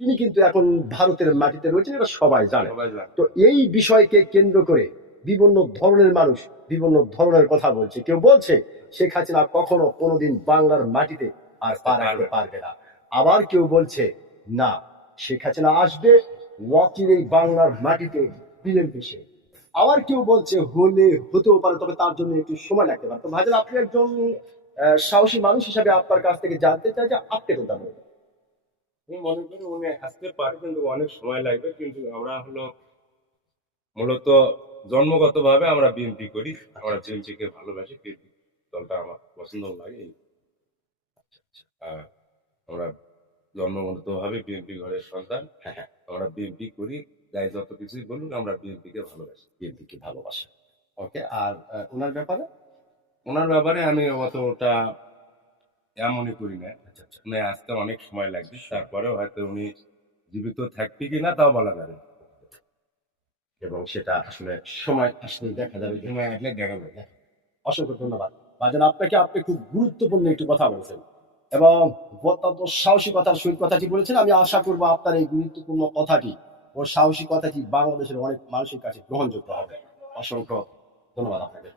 তিনি কিন্তু এখন ভারতের মাটিতে রয়েছেন, এটা সবাই জানে। সবাই জানে। তো এই বিষয়কে কেন্দ্র করে বিভিন্ন ধরনের মানুষ বিভিন্ন ধরনের কথা বলছে। কেউ বলছে শেখ হাসিনা কখনো কোনোদিন বাংলার মাটিতে আর পা রাখতে পারবে না। আবার কেউ বলছে না, শেখ হাসিনা আসবে অচিরেই বাংলার মাটিতে বিএনপি সে। আবার কেউ বলছে হলে হতেও পারে, তবে তার জন্য একটু সময় লাগতে পারে। তো ভাইজান, আপনি একজন সাহসী মানুষ হিসাবে আপনার কাছ থেকে জানতে চাই যে আপনি কোনটা মনে করেন? আমি মনে করি উনি আসতে পারে, কিন্তু অনেক সময় লাগবে। কিন্তু আমরা হলো মূলত জন্মগতভাবে আমরা বিএনপি করি। আমরা বিএনপিকে ভালোবাসি, বিএনপি দলটা আমার পছন্দ লাগে। আর আমরা জন্মগতভাবে বিএনপি ঘরের সন্তান। হ্যাঁ, হ্যাঁ, আমরা বিএনপি করি। যাই যত কিছুই বলুন, আমরা বিএনপিকে ভালোবাসি। বিএনপিকে ভালোবাসে। ওকে। আর ওনার ব্যাপারে? ওনার ব্যাপারে আমি অতটা এমনই করি না। আচ্ছা, আচ্ছা। উনি আসতে অনেক সময় লাগবে। তারপরেও হয়তো উনি জীবিত থাকবে কিনা তাও বলা যাবে না। এবং সেটা আসলে সময় আসলে দেখা যাবে যে। সময় আসলে দেখা যাবে। অসংখ্য ধন্যবাদ ভাইজান আপনাকে। আপনি খুব গুরুত্বপূর্ণ একটি কথা বলেছেন এবং অত্যন্ত সাহসিকতার সহিত কথাটি বলেছেন। আমি আশা করব আপনার এই গুরুত্বপূর্ণ কথাটি ও সাহসী কথাটি বাংলাদেশের অনেক মানুষের কাছে গ্রহণযোগ্য হবে। অসংখ্য ধন্যবাদ আপনাকে।